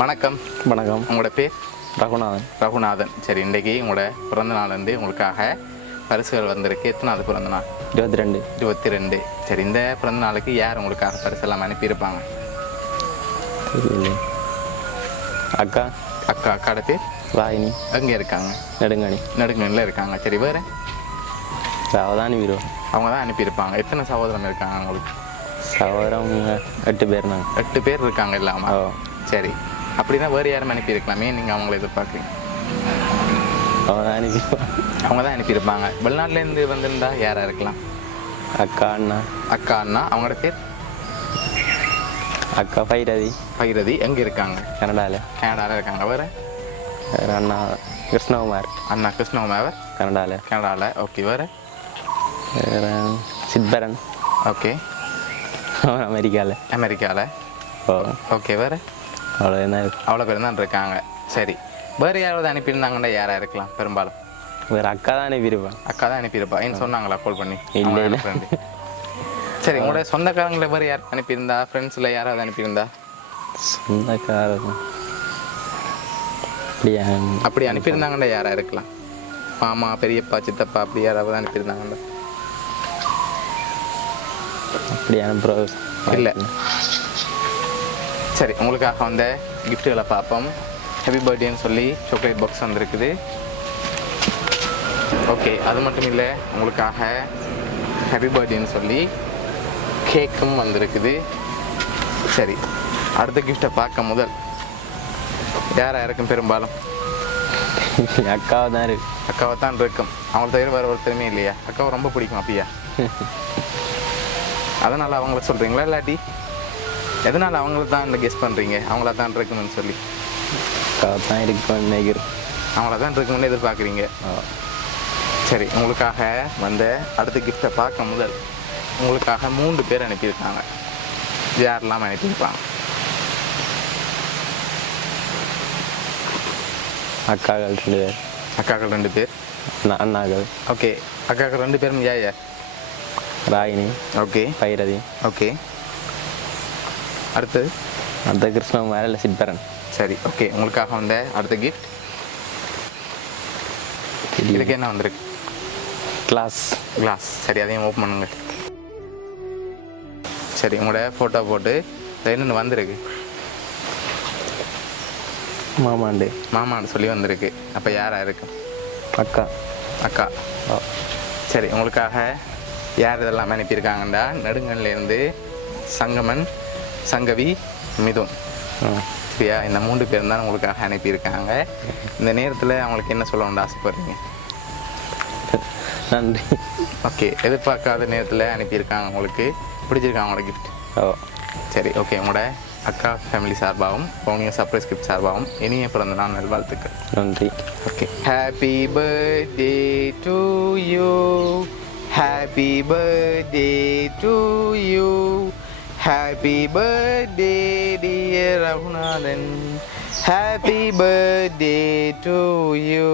வணக்கம். வணக்கம். உங்களோட பேர்? ரகுநாதன். ரகுநாதன். சரி, இன்றைக்கி உங்களோட பிறந்த நாள் வந்து உங்களுக்காக பரிசுகள் வந்திருக்கு. எத்தனாவது பிறந்த நாள்? 22. 22. சரி, இந்த பிறந்த நாளுக்கு யார் உங்களுக்காக பரிசெல்லாம் அனுப்பியிருப்பாங்க? அக்கா. அக்காட பேர்? ராயினி. எங்கே இருக்காங்க? நெடுங்கணியில் இருக்காங்க. சரி, வேறு? அவதான் அனுப்பிடுவோம். அவங்க தான் அனுப்பியிருப்பாங்க. எத்தனை சகோதரம் இருக்காங்க உங்களுக்கு? சகோதரம் 8 பேர். 8 பேர் இருக்காங்க இல்லாமல்? சரி, அப்படின்னா வேறு யாரும் அனுப்பியிருக்கலாமே, நீங்கள் அவங்கள எதிர்பார்க்குறீங்க? அவங்க தான் அனுப்பியிருப்பாங்க. வெளிநாட்டிலேருந்து வந்திருந்தா யாராக இருக்கலாம்? அக்கா அண்ணா. அவங்களோட பேர்? அக்கா பைரதி. எங்கே இருக்காங்க? கனடாவில் இருக்காங்க. வேறு? அண்ணா கிருஷ்ணகுமார். கனடாவில். ஓகே. வேறு? சித்பரன். ஓகே. அமெரிக்காவில். ஓகே. வேறு? அவ்வளோ பேர் தான் இருக்காங்க. சரி, வேறு யாராவது அனுப்பியிருந்தாங்கன்னா யாராக இருக்கலாம்? பெரும்பாலும் வேறு அக்கா தான் அனுப்பியிருப்பா. ஏன்னு சொன்னாங்களா கால் பண்ணி? இல்லை. சரி, உங்களோட சொந்தக்காரங்களை வேறு யார் அனுப்பியிருந்தா? ஃப்ரெண்ட்ஸில் யாராவது அனுப்பியிருந்தா? சொந்தக்காரங்க அப்படி அனுப்பியிருந்தாங்கன்னா யாராக இருக்கலாம்? மாமா, பெரியப்பா, சித்தப்பா, அப்படி யாராவது அனுப்பியிருந்தாங்கண்டா? அப்படி அனுப்புகிற இல்லை. சரி, உங்களுக்காக வந்த கிஃப்ட்டுகளை பார்ப்போம். ஹாப்பி பர்த்டேன்னு சொல்லி சாக்லேட் பாக்ஸ் வந்துருக்குது. ஓகே, அது மட்டும் இல்லை, உங்களுக்காக ஹாப்பி பர்த்டேன்னு சொல்லி கேக்கும் வந்திருக்குது. சரி, அடுத்த கிஃப்டை பார்க்க முதல் யாராக இருக்கும்? பெரும்பாலும் அக்காவை தான் இருக்கும். அவங்கள தவிர வேறு ஒருத்தருமே இல்லையா? அக்காவை ரொம்ப பிடிக்கும் அப்படியா? அதனால் அவங்கள சொல்கிறீங்களா, இல்லாட்டி எதனால் அவங்கள தான் கெஸ் பண்ணுறீங்க? அவங்கள தான் இருக்கணும்னு சொல்லி? அவங்கள தான் இருக்கணும்னு எதிர்பார்க்குறீங்க. சரி, உங்களுக்காக வந்த அடுத்த கிஃப்டை பார்க்க முதல் உங்களுக்காக 3 பேர் அனுப்பியிருக்காங்க. யாரெல்லாம் அனுப்பியிருப்பாங்க? அக்காக்கள் 2 பேர். அண்ணாக்கள். ஓகே. அக்காக்கள் 2 பேரும் யார்? ராயினி. ஓகே. பைரதி. ஓகே. அடுத்தது? கிருஷ்ணகுமார் இல்லை சித்பரன். சரி, ஓகே. உங்களுக்காக வந்த அடுத்த கிஃப்ட் இதுக்கு என்ன வந்திருக்கு? கிளாஸ். சரி, அதையும் ஓப்பன் பண்ணுங்க. சரி, உங்களோட ஃபோட்டோ போட்டு என்னென்னு வந்திருக்கு? மாமாண்டு சொல்லி வந்திருக்கு. அப்போ யாராக இருக்கும்? அக்கா. சரி, உங்களுக்காக யார் இதெல்லாம் அனுப்பியிருக்காங்கண்டா, நெடுங்கல்லேருந்து சங்கமன், சங்கவி, மிதுன். சரியா? இந்த 3 பேர் தான் உங்களுக்காக அனுப்பியிருக்காங்க. இந்த நேரத்தில் அவங்களுக்கு என்ன சொல்லணும்னு ஆசைப்படுறீங்க? நன்றி. ஓகே, எதிர்பார்க்காத நேரத்தில் அனுப்பியிருக்காங்க. உங்களுக்கு பிடிச்சிருக்காங்க அவங்களோட கிஃப்ட்? சரி, ஓகே. உங்களோட அக்கா ஃபேமிலி சார்பாகவும் உங்க சர்ப்ரைஸ் கிஃப்ட் சார்பாகவும் இனிய பிறந்த நாள் நல்வாழ்த்துக்கள். நன்றி. Okay. Happy birthday to you. Happy birthday to you. Happy birthday dear Raghunathan. Happy birthday to you.